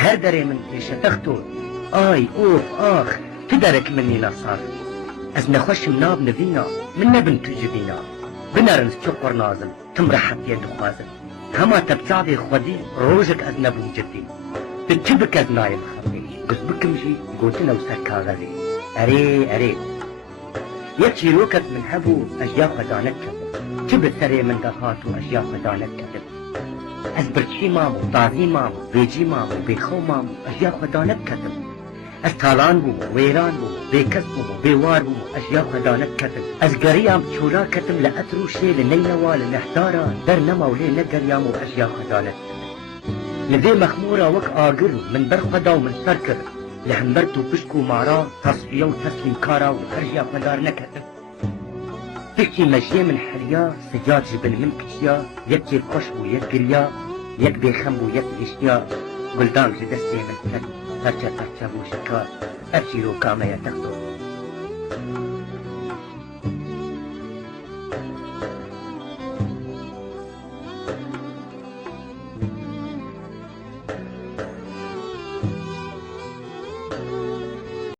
هر دره من شتختو آی اوف آخ تدرك مني نصار از نخوشم ناب نبينا من نبن تجبينا بنرنس چقر نازم تمرحت يد خوازم هما تبتعدي خودي روجك از نبو جدي تتبك از نايم خمي قد بكمجي قوتنا وسركاغذي اري يكي روكت من هبو اشياء خدانت كذب تبت ثري من دهاتو اشياء خدانت كذب از برچی مامو تازی مامو بیجی مامو بیخو مامو اشیاء خدانت کتم از تالان بومو ویران بومو بیکس بومو بیوار بومو اشیاء خدانت کتم از گریام چولا کتم لأترو شی لنینوا لنحدارا در نمو لی نگریامو اشیاء خدانت لذي مخمورة وك آقر من برخدا ومن سركر لهمبرتو بشكو مارا تصفية وتسليم كارا وأرجع قدار نكتب تكي مجيه من حريا سجاد جبن من كشيا يكي القشب ويك قريا يك بيخم ويك إشيا قلدان جدستي من فن ترجع بوشكا أبشيرو كاما يتخطو